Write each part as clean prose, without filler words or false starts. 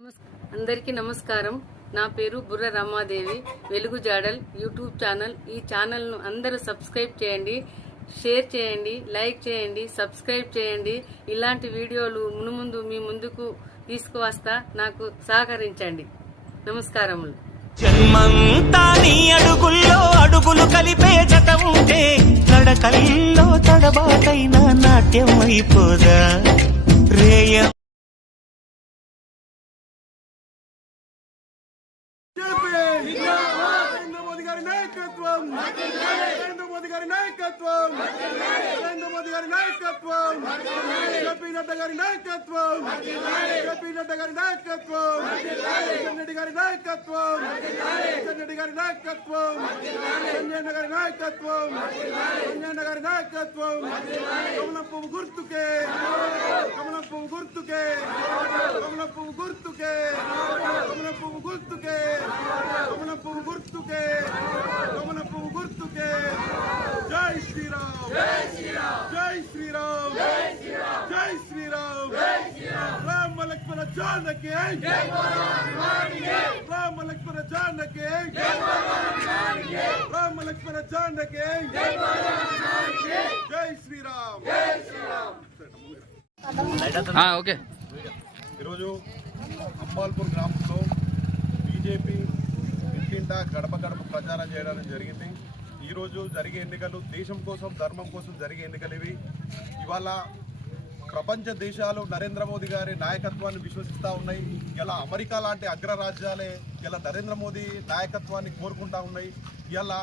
అందరికీ నమస్కారం. నా పేరు బుర్ర రమాదేవి. వెలుగు జాడల్ యూట్యూబ్ ఛానల్. ఈ ఛానల్ను అందరూ సబ్స్క్రైబ్ చేయండి, షేర్ చేయండి, లైక్ చేయండి, సబ్స్క్రైబ్ చేయండి. ఇలాంటి వీడియోలు మునుముందు మీ ముందుకు తీసుకువస్తా. నాకు సహకరించండి. నమస్కారములు. జన్మంతా నీ అడుగుల్లో అడుగులు కలిపే జత ఉంటే నడకల్లో తడబాటైన నాట్యం అయిపోదా రేయ. నరేంద్ర మోదీ గారి నాయకత్వం, నరేంద్ర మోదీ గారి నాయకత్వం, నరేంద్ర మోదీ గారి నాయకత్వం, జేపీ నడ్డా గారి నాయకత్వం, జేపీ నడ్డా గారి నాయకత్వం, కిషన్ రెడ్డి గారి నాయకత్వం, కిషన్ రెడ్డి గారి నాయకత్వం, సంజయ్ గారి నాయకత్వం, సంజయ్ గారి నాయకత్వం, కమలం పువ్వు గుర్తుకే, కమలం పువ్వు గుర్తుకే, కమలం పువ్వు గుర్తుకే, కమలం పువ్వు గుర్తుకే, కమలం పువ్వు గుర్తుకే, కమలం పువ్వు గుర్తుకే. జై శ్రీరామ్, జై శ్రీరామ్, జై శ్రీరామ్, జై శ్రీరామ్, జై శ్రీరామ్, జై శ్రీరామ్. రామ లక్ష్మణ జానకి, రామ లక్ష్మణ జానకి, రామ లక్ష్మణ జానకి, జై శ్రీరామ్, జై శ్రీరామ్. ఓకే. ఈరోజు అంబాల్పూర్ గ్రామంలో బీజేపీ ఇంటింటా గడప గడప ప్రచారం చేయడం జరిగింది. ఈరోజు జరిగే ఎన్నికలు దేశం కోసం, ధర్మం కోసం జరిగే ఎన్నికలు ఇవి. ఇవాళ ప్రపంచ దేశాలు నరేంద్ర మోదీ గారి నాయకత్వాన్ని విశ్వసిస్తూ ఉన్నాయి. ఇలా అమెరికా లాంటి అగ్రరాజ్యాలే ఇలా నరేంద్ర మోదీ నాయకత్వాన్ని కోరుకుంటా ఉన్నాయి. ఇలా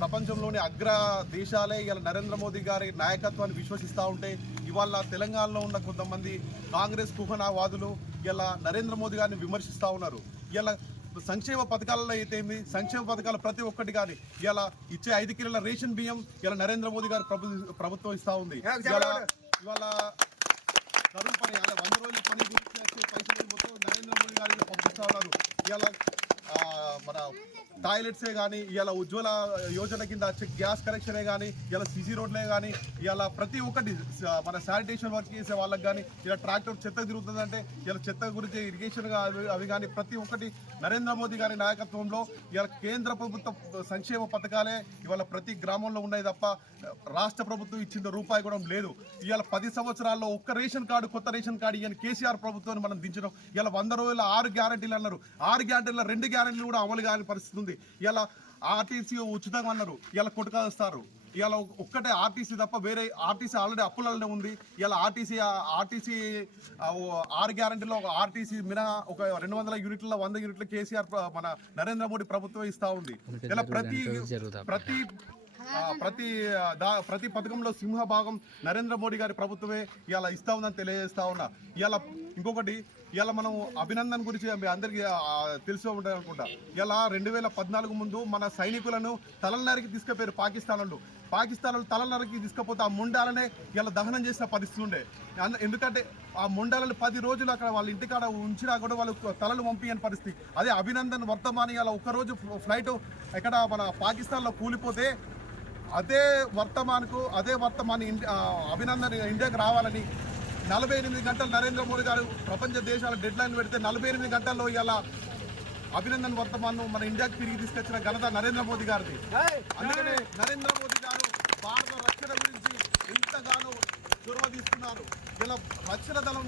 ప్రపంచంలోని అగ్ర దేశాలే ఇలా నరేంద్ర మోదీ గారి నాయకత్వాన్ని విశ్వసిస్తూ ఉంటే ఇవాళ తెలంగాణలో ఉన్న కొంతమంది కాంగ్రెస్ కుహనావాదులు ఇలా నరేంద్ర మోదీ గారిని విమర్శిస్తూ ఉన్నారు. ఇలా సంక్షేమ పథకాలలో అయితే సంక్షేమ పథకాలు ప్రతి ఒక్కటి కానీ ఇలా ఇచ్చే 5 కిలోల రేషన్ బియ్యం ఇలా నరేంద్ర మోదీ గారు ప్రభుత్వం ఇస్తూ ఉంది. ఇవాళ కరువు పని 100 రోజుల పని గురించి పైసలు మొత్తం నరేంద్ర మోదీ గారు పంపిస్తూ ఉన్నారు. ఇలా మన టాయిలెట్సే కానీ ఇలా ఉజ్వల యోజన కింద గ్యాస్ కనెక్షనే కానీ ఇలా సిసి రోడ్లే కానీ ఇలా ప్రతి ఒక్కటి మన శానిటేషన్ వర్క్ చేసే వాళ్ళకి కానీ ఇలా ట్రాక్టర్ చెత్త తిరుగుతుందంటే ఇలా చెత్త గురించి ఇరిగేషన్ అవి కానీ ప్రతి ఒక్కటి నరేంద్ర మోదీ గారి నాయకత్వంలో ఇలా కేంద్ర ప్రభుత్వ సంక్షేమ పథకాలే ఇవాళ ప్రతి గ్రామంలో ఉన్నాయి తప్ప రాష్ట్ర ప్రభుత్వం ఇచ్చిన రూపాయి కూడా లేదు. ఇవాళ 10 సంవత్సరాల్లో ఒక్క రేషన్ కార్డు, కొత్త రేషన్ కార్డు ఇవన్నీ కేసీఆర్ ప్రభుత్వాన్ని మనం దించడం. ఇలా 100 రోజుల 6 గ్యారెంటీలు అన్నారు. 6 గ్యారెంటీల 2 గ్యారెంటీలు కూడా అమలు కాని పరిస్థితి ఉంది. ఇలా ఆర్టీసీ ఉచితంగా అన్నారు, ఇలా కొట్టుకొస్తారు. ఇలా ఒక్కటే ఆర్టీసీ తప్ప వేరే ఆర్టీసీ ఆల్రెడీ అప్పులనే ఉంది. ఇలా ఆర్టీసీ 6 గ్యారెంటీలో ఒక ఆర్టీసీ మినహా ఒక 200 యూనిట్ల 100 యూనిట్ల కేసీఆర్ మన నరేంద్ర మోడీ ప్రభుత్వం ఇస్తూ ఉంది. ఇలా ప్రతి పథకంలో సింహభాగం నరేంద్ర మోడీ గారి ప్రభుత్వమే ఇలా ఇస్తా ఉందని తెలియజేస్తా ఉన్నా. ఇలా ఇంకొకటి ఇలా మనం అభినందన్ గురించి అందరికీ తెలిసే ఉంటుంది అనుకుంటా. ఇలా 2014 ముందు మన సైనికులను తలనరికి తీసుకుపోయారు పాకిస్తాన్ తలనరికి తీసుకపోతే ఆ ముండాలనే ఇలా దహనం చేసిన పరిస్థితి ఉండే. ఎందుకంటే ఆ ముండాలను 10 రోజులు అక్కడ వాళ్ళ ఇంటికాడ ఉంచినా కూడా వాళ్ళు తలలు పంపించని పరిస్థితి. అదే అభినందన్ వర్తమాని ఇలా ఒక్కరోజు ఫ్లైట్ ఎక్కడ మన పాకిస్తాన్లో కూలిపోతే అదే వర్తమాని అభినందన్ ఇండియాకి రావాలని 48 గంటలు నరేంద్ర మోడీ గారు ప్రపంచ దేశాల డెడ్ లైన్ పెడితే 48 గంటల్లో ఇలా అభినందన్ వర్తమాన్ మన ఇండియాకి తిరిగి తీసుకొచ్చిన ఘనత నరేంద్ర మోదీ గారిది. అందుకనే నరేంద్ర మోదీ గారు భారత రక్షణ గురించి ఎంతగానో చొరవ తీసుకున్నారు. ఇలా రక్షణ దళం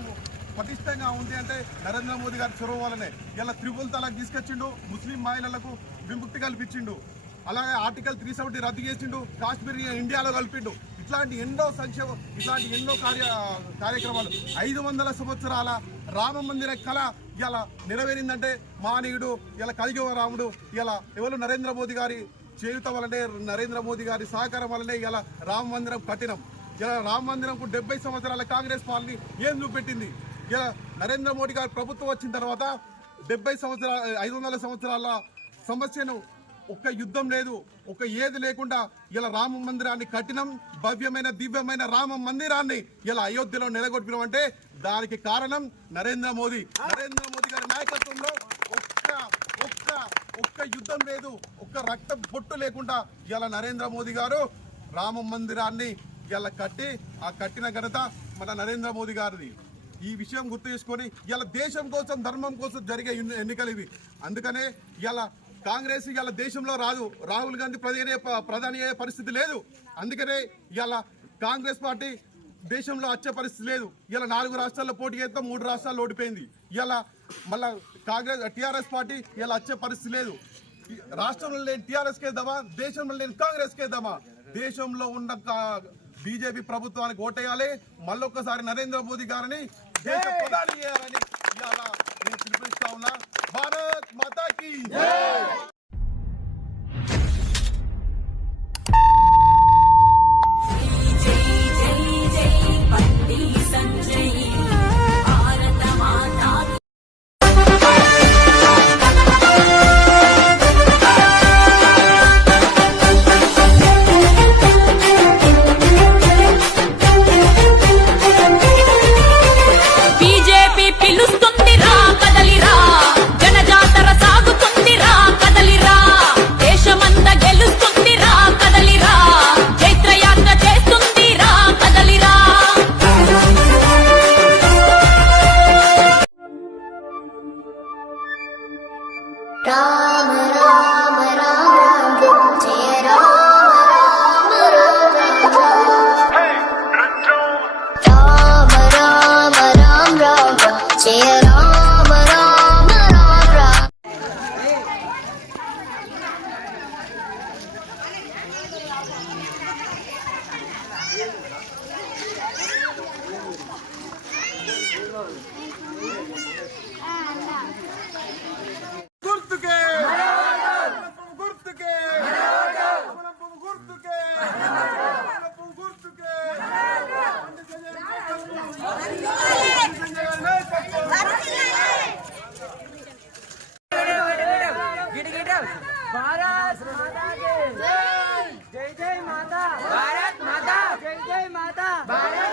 పటిష్టంగా ఉంది అంటే నరేంద్ర మోదీ గారి చొరవ వల్లనే. ఇలా త్రిపుల్ తలాక్ తీసుకొచ్చిండు, ముస్లిం మహిళలకు విముక్తి కల్పించిండు, అలాగే ఆర్టికల్ 370 రద్దు చేసిండు, కాశ్మీర్ ఇండియాలో కలిపిండు. ఇట్లాంటి ఎన్నో కార్యక్రమాలు 500 సంవత్సరాల రామ మందిర కళ ఇలా నెరవేరిందంటే మానవుడు ఇలా కలియుగ రాముడు ఇలా ఎవరు నరేంద్ర మోదీ గారి చేయుత వల్లనే, నరేంద్ర మోదీ గారి సహకారం వల్లనే ఇలా రామ మందిరం కట్టినాం. ఇలా రామ మందిరంకు 70 సంవత్సరాల కాంగ్రెస్ పార్టీ ఏం చూపెట్టింది. ఇలా నరేంద్ర మోడీ గారి ప్రభుత్వం వచ్చిన తర్వాత 500 సంవత్సరాల సమస్యను ఒక్క యుద్ధం లేదు, ఒక ఏది లేకుండా ఇలా రామ మందిరాన్ని కట్టినం. భవ్యమైన దివ్యమైన రామ మందిరాన్ని ఇలా అయోధ్యలో నెలకొట్టినాం అంటే దానికి కారణం నరేంద్ర మోదీ గారి నాయకత్వంలో ఒక్క యుద్ధం లేదు, ఒక్క రక్తం పొట్టు లేకుండా ఇలా నరేంద్ర మోదీ గారు రామ మందిరాన్ని ఇలా కట్టి ఆ కట్టిన ఘనత మన నరేంద్ర మోదీ గారిది. ఈ విషయం గుర్తు చేసుకొని ఇలా దేశం కోసం ధర్మం కోసం జరిగే ఎన్నికలు ఇవి. అందుకనే ఇలా కాంగ్రెస్ ఇలా దేశంలో రాదు, రాహుల్ గాంధీ ప్రధాని అయ్యే పరిస్థితి లేదు. అందుకనే ఇలా కాంగ్రెస్ పార్టీ దేశంలో వచ్చే పరిస్థితి లేదు. ఇలా 4 రాష్ట్రాల్లో పోటీ చేస్తే 3 రాష్ట్రాల్లో ఓడిపోయింది. ఇలా మళ్ళా టీఆర్ఎస్ పార్టీ ఇలా వచ్చే పరిస్థితి లేదు. రాష్ట్రంలో లేని టీఆర్ఎస్కే దమా, దేశంలో లేని కాంగ్రెస్కే దమా. దేశంలో ఉన్న బీజేపీ ప్రభుత్వానికి ఓటేయాలి, మళ్ళొక్కసారి నరేంద్ర మోదీ గారిని దేశ ప్రధాని చేయాలని ఇవాళ నేను పిలుపునిస్తా ఉన్నా. భారత్ మాతా కీ రామ రామ రామ జయ రామ రామ రామ రామ రామ జయ రామ రామ రామ. గుర్తుకే గుర్తుకే గుర్తుకే గుర్తుకే भारत माता की जय जय माता भारत माता जय जय माता भारत